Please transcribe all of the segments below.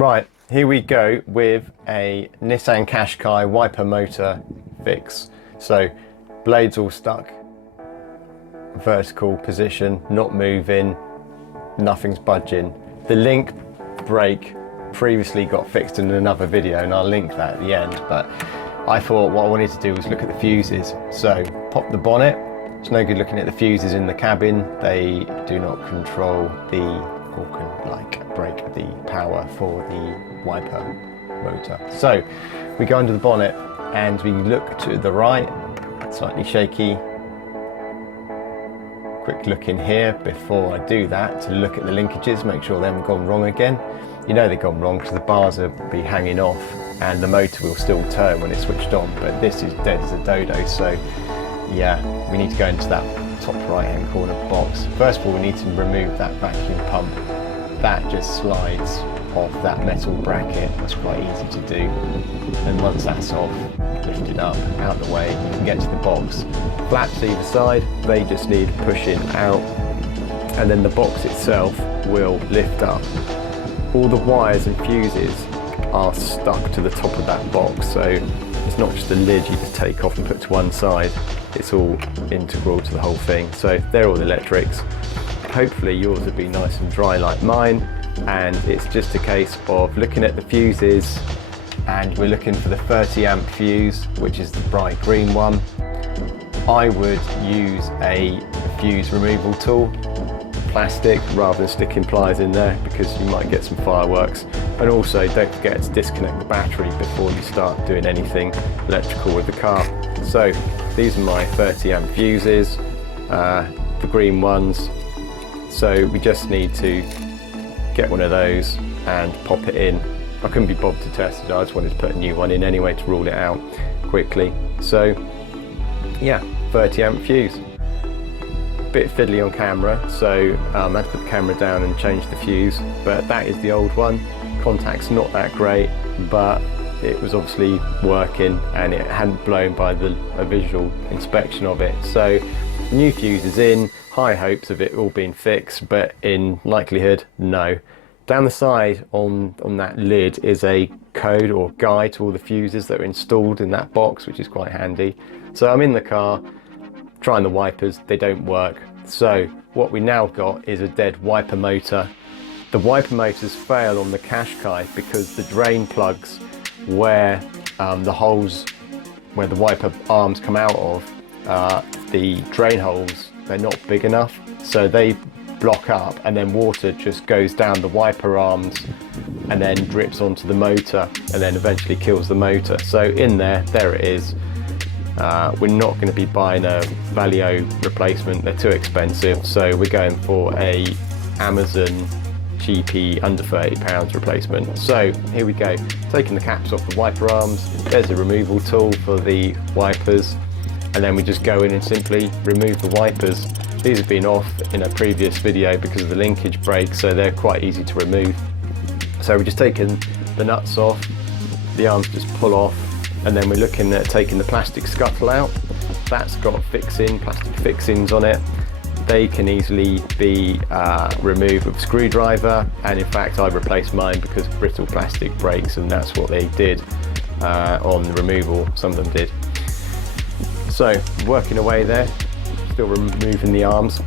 Right, here we go with a Nissan Qashqai wiper motor fix. So blades all stuck, vertical position, not moving, nothing's budging. The link brake previously got fixed in another video and I'll link that at the end, but I thought what I wanted to do was look at the fuses. So pop the bonnet. It's no good looking at the fuses in the cabin. They do not control the, or can like break the power for the wiper motor. So we go under the bonnet and we look to the right, slightly shaky. Quick look in here before I do that to look at the linkages, make sure they haven't gone wrong again. You know they've gone wrong because the bars will be hanging off and the motor will still turn when it's switched on, but this is dead as a dodo. So yeah, we need to go into that top right hand corner box. First of all, we need to remove that vacuum pump. That just slides off that metal bracket. That's quite easy to do. And once that's off, lift it up, out the way, you can get to the box. Flaps either side, they just need pushing out, and then the box itself will lift up. All the wires and fuses are stuck to the top of that box, so it's not just a lid you just take off and put to one side. It's all integral to the whole thing. So they're all electrics. Hopefully yours will be nice and dry like mine, and it's just a case of looking at the fuses, and we're looking for the 30 amp fuse, which is the bright green one. I would use a fuse removal tool, plastic, rather than sticking pliers in there, because you might get some fireworks. And also don't forget to disconnect the battery before you start doing anything electrical with the car. So these are my 30 amp fuses, the green ones. So we just need to get one of those and pop it in. I couldn't be bothered to test it, I just wanted to put a new one in anyway to rule it out quickly. So yeah, 30 amp fuse. Bit fiddly on camera, so I had to put the camera down and change the fuse, but that is the old one. Contact's not that great, but it was obviously working and it hadn't blown by a visual inspection of it. So new fuse is in, high hopes of it all being fixed, but in likelihood, no. Down the side on that lid is a code or guide to all the fuses that are installed in that box, which is quite handy. So I'm in the car, trying the wipers, they don't work. So what we now got is a dead wiper motor. The wiper motors fail on the Qashqai because the drain plugs where the holes where the wiper arms come out of, the drain holes, they're not big enough, so they block up and then water just goes down the wiper arms and then drips onto the motor and then eventually kills the motor. So in there it is. We're not going to be buying a Valio replacement, they're too expensive, so we're going for a Amazon cheapy under £30 replacement. So here we go, taking the caps off the wiper arms, there's a removal tool for the wipers, and then we just go in and simply remove the wipers. These have been off in a previous video because of the linkage break, so they're quite easy to remove. So we're just taking the nuts off, the arms just pull off, and then we're looking at taking the plastic scuttle out. That's got plastic fixings on it. They can easily be removed with a screwdriver, and in fact I replaced mine because brittle plastic breaks, and that's what they did on the removal, some of them did. So working away there, still removing the arms.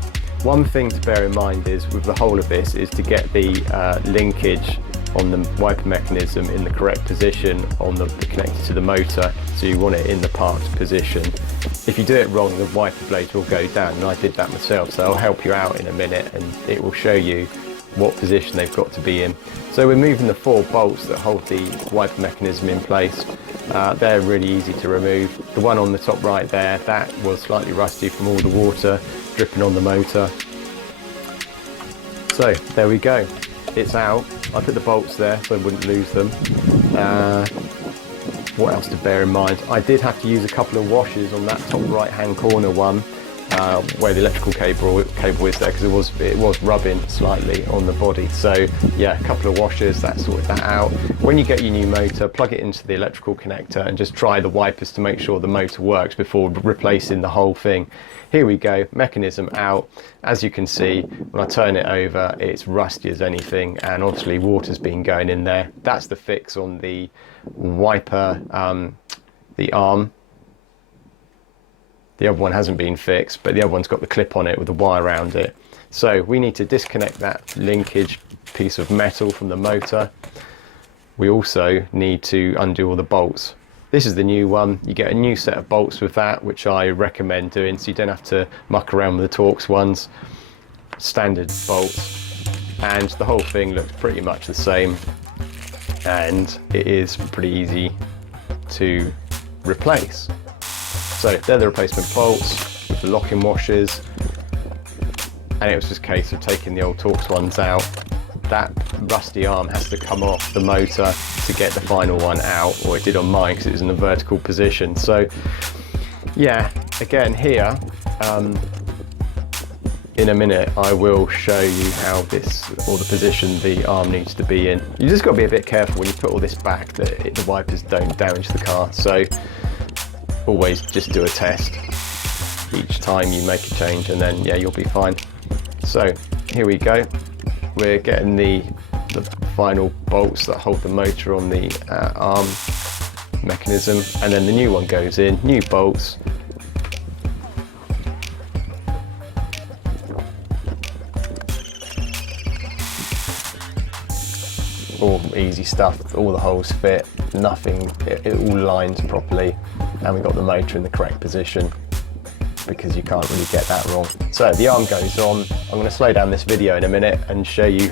One thing to bear in mind is with the whole of this is to get the linkage on the wiper mechanism in the correct position on the connected to the motor, so you want it in the parked position. If you do it wrong, the wiper blades will go down, and I did that myself, so I'll help you out in a minute and it will show you what position they've got to be in. So we're moving the 4 bolts that hold the wiper mechanism in place. They're really easy to remove. The one on the top right there, that was slightly rusty from all the water dripping on the motor. So there we go, it's out. I put the bolts there so I wouldn't lose them. What else to bear in mind? I did have to use a couple of washers on that top right hand corner one where the electrical cable is there, because it was rubbing slightly on the body. So yeah, a couple of washers, that sorted that out. When you get your new motor, plug it into the electrical connector and just try the wipers to make sure the motor works before replacing the whole thing. Here we go, mechanism out. As you can see, when I turn it over, it's rusty as anything, and obviously water's been going in there. That's the fix on the wiper, the arm. The other one hasn't been fixed, but the other one's got the clip on it with the wire around it. So we need to disconnect that linkage piece of metal from the motor. We also need to undo all the bolts. This is the new one. You get a new set of bolts with that, which I recommend doing, so you don't have to muck around with the Torx ones. Standard bolts, and the whole thing looks pretty much the same, and it is pretty easy to replace. So they're the replacement bolts with the locking washers, and it was just a case of taking the old Torx ones out. That rusty arm has to come off the motor to get the final one out, or it did on mine because it was in a vertical position. So yeah, again here, in a minute I will show you how this, or the position the arm needs to be in. You just got to be a bit careful when you put all this back that the wipers don't damage the car. So always just do a test each time you make a change, and then yeah, you'll be fine. So here we go. We're getting the final bolts that hold the motor on the arm mechanism, and then the new one goes in, new bolts. All easy stuff, all the holes fit, nothing, it all lines properly, and we've got the motor in the correct position, because you can't really get that wrong. So the arm goes on. I'm going to slow down this video in a minute and show you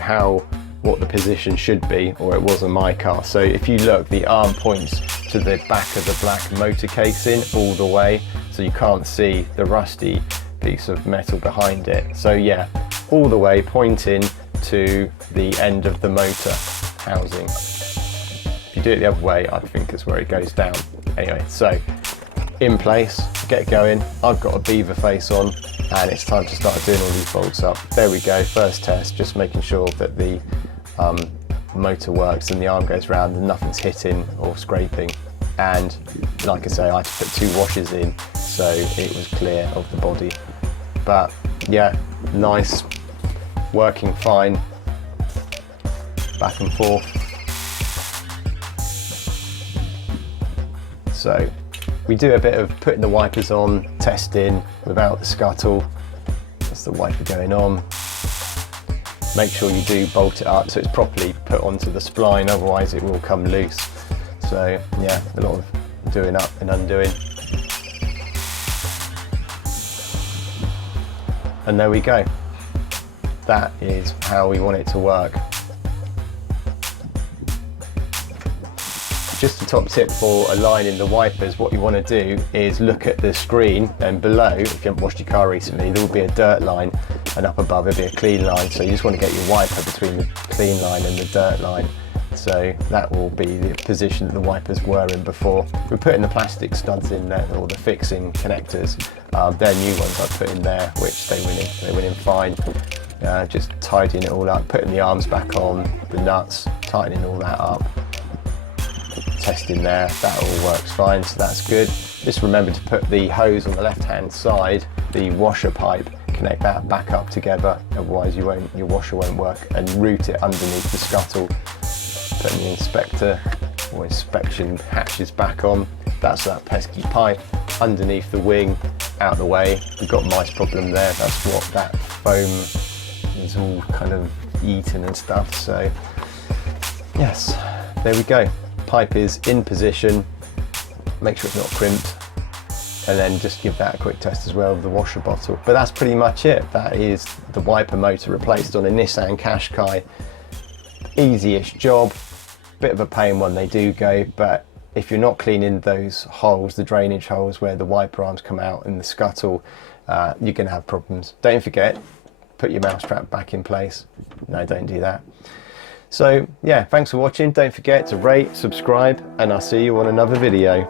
what the position should be, or it was on my car. So if you look, the arm points to the back of the black motor casing all the way, so you can't see the rusty piece of metal behind it. So yeah, all the way pointing to the end of the motor housing. If you do it the other way, I think it's where it goes down. Anyway, so in place, get going. I've got a beaver face on, and it's time to start doing all these bolts up. There we go, first test, just making sure that the motor works and the arm goes round and nothing's hitting or scraping. And like I say, I had to put 2 washers in so it was clear of the body. But yeah, nice, working fine, back and forth. So we do a bit of putting the wipers on, testing without the scuttle. That's the wiper going on. Make sure you do bolt it up so it's properly put onto the spline, otherwise it will come loose. So yeah, a lot of doing up and undoing. And there we go. That is how we want it to work. Just a top tip for aligning the wipers, what you want to do is look at the screen, and below, if you haven't washed your car recently, there will be a dirt line, and up above it'll be a clean line. So you just want to get your wiper between the clean line and the dirt line. So that will be the position that the wipers were in before. We're putting the plastic studs in there, or the fixing connectors. They're new ones I put in there, which they went in fine. Just tidying it all up, putting the arms back on, the nuts, tightening all that up. Testing there, that all works fine, so that's good. Just remember to put the hose on the left hand side, the washer pipe, connect that back up together, otherwise your washer won't work, and route it underneath the scuttle. Putting the inspector or inspection hatches back on. That's that pesky pipe underneath the wing, out the way. We've got a mice problem there, that's what that foam is all kind of eaten and stuff. So yes, there we go. Pipe is in position, make sure it's not crimped, and then just give that a quick test as well with the washer bottle. But that's pretty much it. That is the wiper motor replaced on a Nissan Qashqai. Easy-ish job, bit of a pain when they do go, but if you're not cleaning those holes, the drainage holes where the wiper arms come out and the scuttle, you're going to have problems. Don't forget, put your mousetrap back in place. No, don't do that. So yeah, thanks for watching. Don't forget to rate, subscribe, and I'll see you on another video.